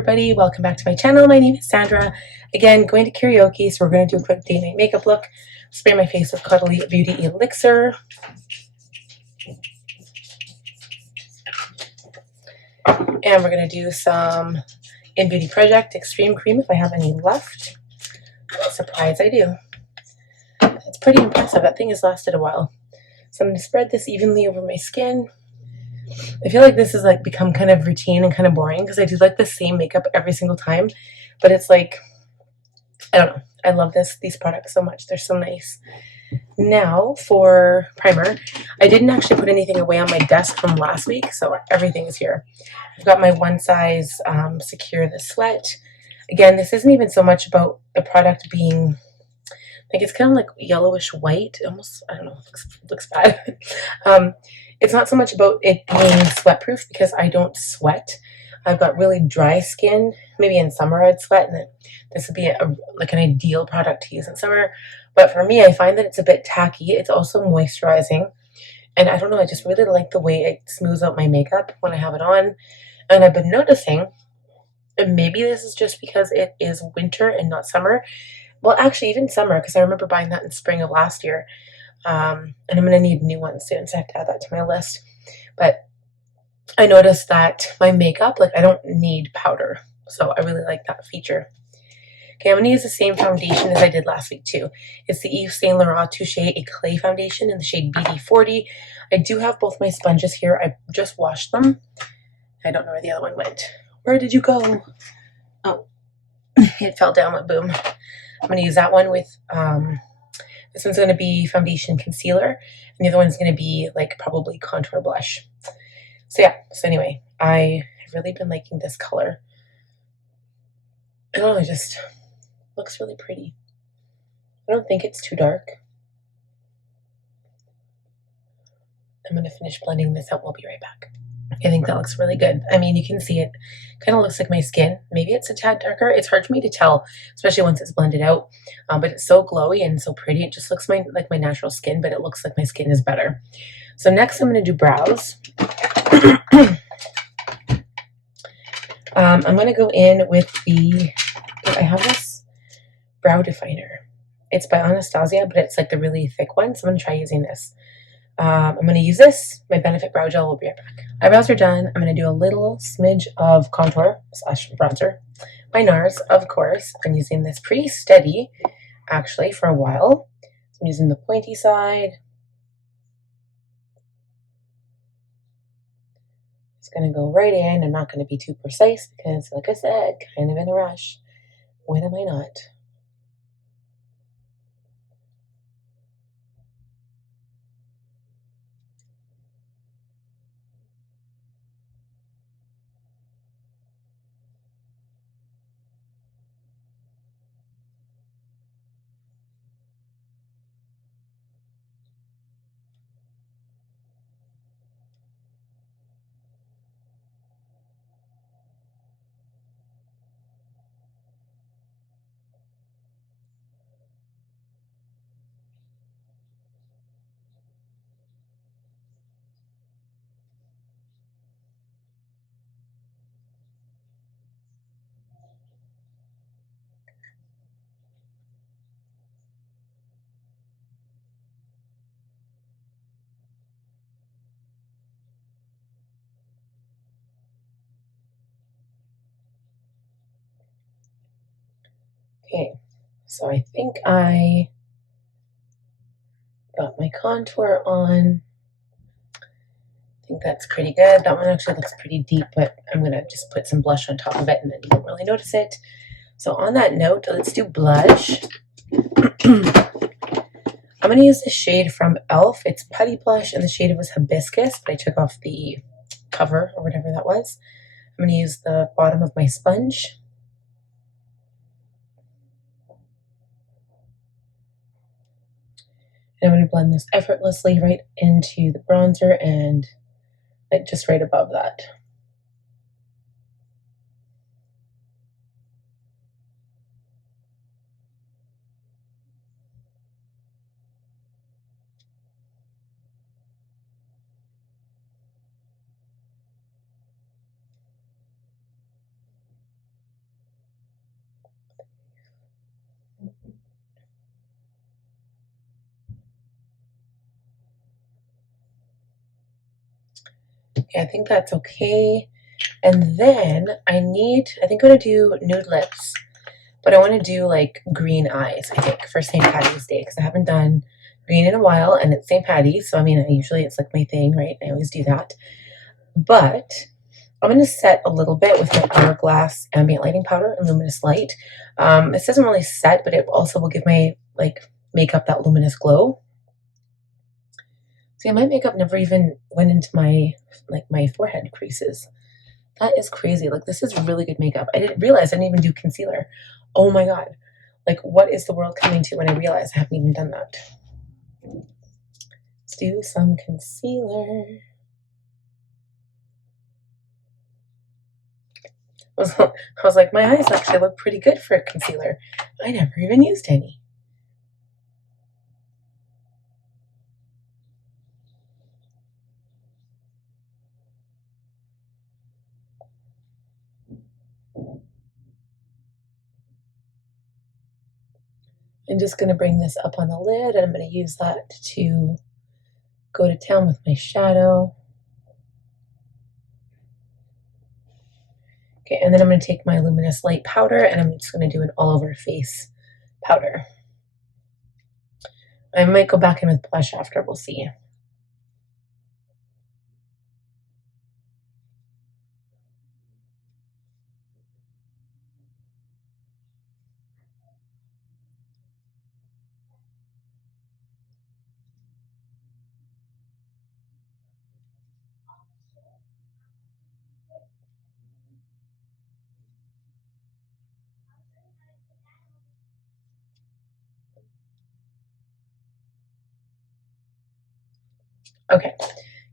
everybody, welcome back to my channel. My name is Sandra. Again, going to karaoke, so we're going to do a quick day night makeup look. Spray my face with Caudalie Beauty Elixir. And we're going to do some Innbeauty Project Extreme Cream if I have any left. Surprise, I do. It's pretty impressive. That thing has lasted a while. So I'm going to spread this evenly over my skin. I feel like this has like become kind of routine and kind of boring because I do like the same makeup every single time, but it's like, I don't know. I love these products so much. They're so nice. Now for primer, I didn't actually put anything away on my desk from last week, so everything is here. I've got my one size Secure the Sweat. Again, this isn't even so much about the product being like, it's kind of like yellowish white, almost, I don't know, looks bad. It's not so much about it being sweat proof because I don't sweat. I've got really dry skin. Maybe in summer I'd sweat, and then this would be like an ideal product to use in summer. But for me, I find that it's a bit tacky. It's also moisturizing. And I don't know, I just really like the way it smooths out my makeup when I have it on. And I've been noticing, and maybe this is just because it is winter and not summer. Well, actually, even summer, because I remember buying that in spring of last year. And I'm going to need a new one soon, so I have to add that to my list. But I noticed that my makeup, like, I don't need powder. So I really like that feature. Okay, I'm going to use the same foundation as I did last week, too. It's the Yves Saint Laurent Touche Eclait foundation in the shade BD40. I do have both my sponges here. I just washed them. I don't know where the other one went. Where did you go? Oh, it fell down, went boom. I'm going to use that one with... this one's going to be foundation concealer, and the other one's going to be like probably contour blush. So yeah, so anyway, I have really been liking this color. I don't know, it just looks really pretty. I don't think it's too dark. I'm going to finish blending this out. We'll be right back. I think that looks really good. I mean, you can see it kind of looks like my skin. Maybe it's a tad darker. It's hard for me to tell, especially once it's blended out. But it's so glowy and so pretty. It just looks like my natural skin, but it looks like my skin is better. So next I'm going to do brows. I'm going to go in with I have this brow definer. It's by Anastasia, but it's like the really thick one. So I'm going to try using this. I'm going to use this, my Benefit Brow Gel. We'll be right back. Eyebrows are done. I'm going to do a little smidge of contour / bronzer. My Nars, of course. I'm using this pretty steady, actually, for a while. So I'm using the pointy side. It's going to go right in. I'm not going to be too precise because, like I said, kind of in a rush. When am I not? Okay, so I think I got my contour on. I think that's pretty good. That one actually looks pretty deep, but I'm going to just put some blush on top of it and then you won't really notice it. So on that note, let's do blush. I'm going to use this shade from e.l.f. It's Putty Blush, and the shade was Hibiscus, but I took off the cover or whatever that was. I'm going to use the bottom of my sponge. And I'm going to blend this effortlessly right into the bronzer and like just right above that. Yeah, I think that's okay. And then I think I'm going to do nude lips. But I want to do like green eyes, I think, for St. Patty's Day, because I haven't done green in a while, and it's St. Patty's, so I mean, usually it's like my thing, right? I always do that. But I'm going to set a little bit with my Hourglass Ambient Lighting Powder and Luminous Light. This doesn't really set, but it also will give my like makeup that luminous glow. See, my makeup never even went into my forehead creases. That is crazy. Like, this is really good makeup. I didn't realize I didn't even do concealer. Oh my god. Like, what is the world coming to when I realize I haven't even done that? Let's do some concealer. I was like, my eyes actually look pretty good for a concealer. I never even used any. I'm just going to bring this up on the lid, and I'm going to use that to go to town with my shadow. Okay, and then I'm going to take my Luminous Light powder, and I'm just going to do an all-over face powder. I might go back in with blush after, we'll see. Okay,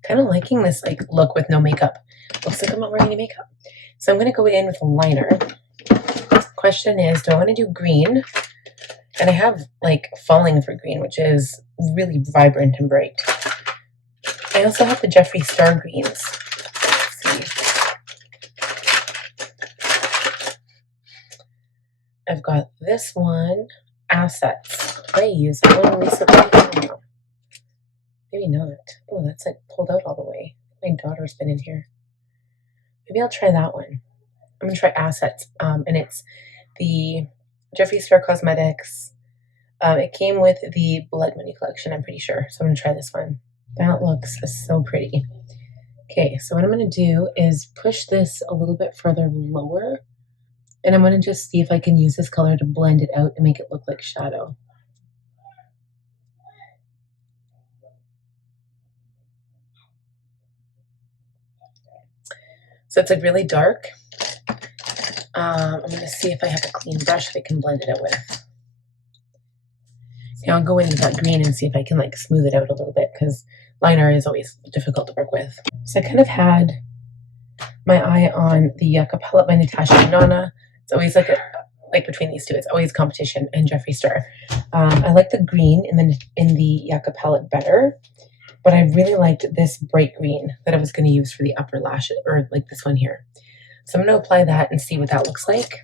kind of liking this like look with no makeup. Looks like I'm not wearing any makeup. So I'm going to go in with a liner. Question is, do I want to do green? And I have like Falling for green, which is really vibrant and bright. I also have the Jeffree Star greens. Let's see. I've got this one, Assets. I used that one recently. I don't know. Maybe not. Oh, that's like pulled out all the way. My daughter's been in here. Maybe I'll try that one. I'm gonna try Assets. And it's the Jeffree Star Cosmetics. It came with the Blood Money collection, I'm pretty sure. So I'm gonna try this one. That looks so pretty. Okay, so what I'm gonna do is push this a little bit further lower, and I'm gonna just see if I can use this color to blend it out and make it look like shadow. So it's like really dark. I'm gonna see if I have a clean brush that I can blend it out with. Now I'll go in with that green and see if I can like smooth it out a little bit, because liner is always difficult to work with. So I kind of had my eye on the Yucca palette by Natasha Denona. It's always like between these two, it's always competition, and Jeffree Star. I like the green in the Yucca palette better, but I really liked this bright green that I was going to use for the upper lashes, or like this one here. So I'm going to apply that and see what that looks like.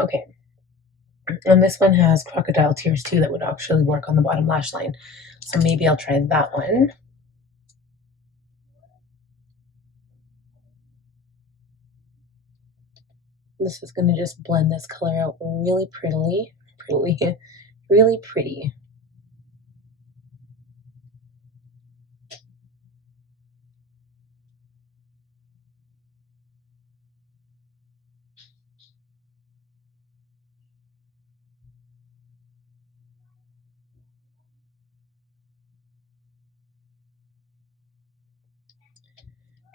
Okay. And this one has Crocodile Tears too, that would actually work on the bottom lash line. So maybe I'll try that one. This is going to just blend this color out really prettily, really pretty.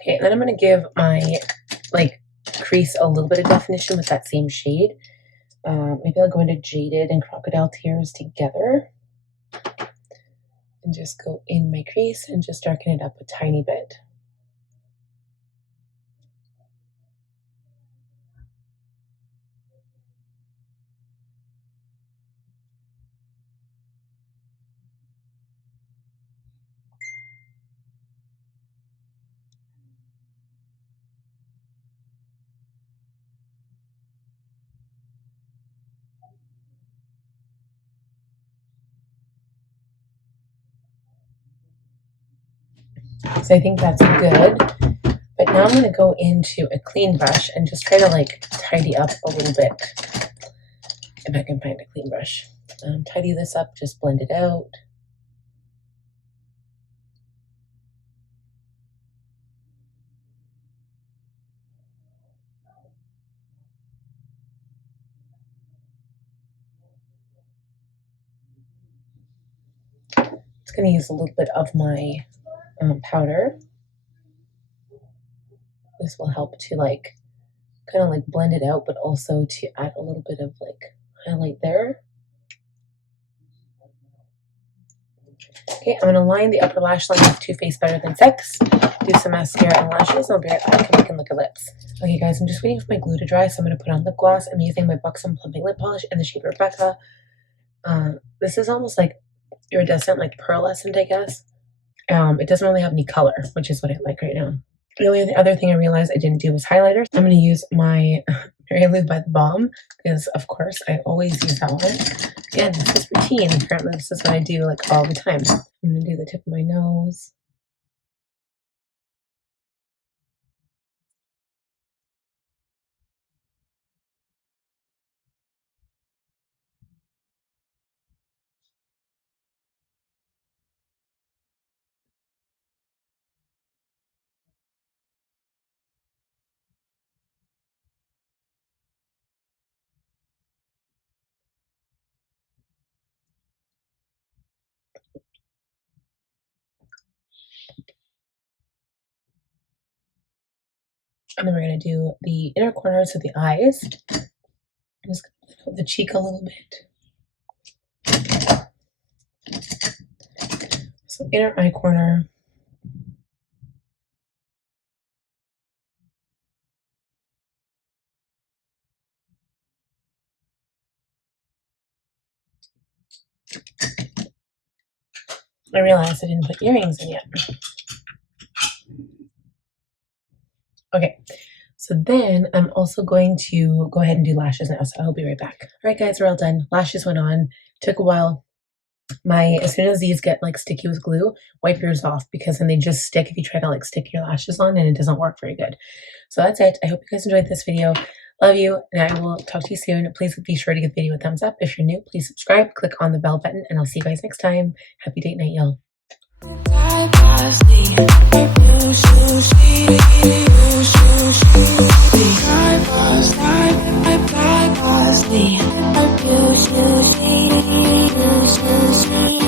Okay, then I'm going to give my, like, crease a little bit of definition with that same shade. Maybe I'll go into Jaded and Crocodile Tears together. And just go in my crease and just darken it up a tiny bit. So I think that's good. But now I'm going to go into a clean brush and just try to like tidy up a little bit. If I can find a clean brush. Tidy this up, just blend it out. It's going to use a little bit of my powder. This will help to like kind of like blend it out, but also to add a little bit of like highlight there. Okay, I'm going to line the upper lash line with Too Faced Better Than Sex. Do some mascara and lashes, and I'll be right back and we can look at lips. Okay guys, I'm just waiting for my glue to dry, so I'm going to put on lip gloss. I'm using my Buxom Plumping Lip Polish in the shade Rebecca. This is almost like iridescent, like pearlescent, I guess. It doesn't really have any color, which is what I like right now. The only other thing I realized I didn't do was highlighters. I'm going to use my Mary Lou by the Balm, because of course I always use that one. Again, this is routine. Apparently this is what I do like all the time. I'm going to do the tip of my nose. And then we're going to do the inner corners of the eyes. I'm just going to put the cheek a little bit. So inner eye corner. I realized I didn't put earrings in yet. Okay, so then I'm also going to go ahead and do lashes now, so I'll be right back. All right, guys, we're all done. Lashes went on. Took a while. As soon as these get like sticky with glue, wipe yours off, because then they just stick if you try to like stick your lashes on, and it doesn't work very good. So that's it. I hope you guys enjoyed this video. Love you, and I will talk to you soon. Please be sure to give the video a thumbs up. If you're new, please subscribe, click on the bell button, and I'll see you guys next time. Happy date night, y'all. I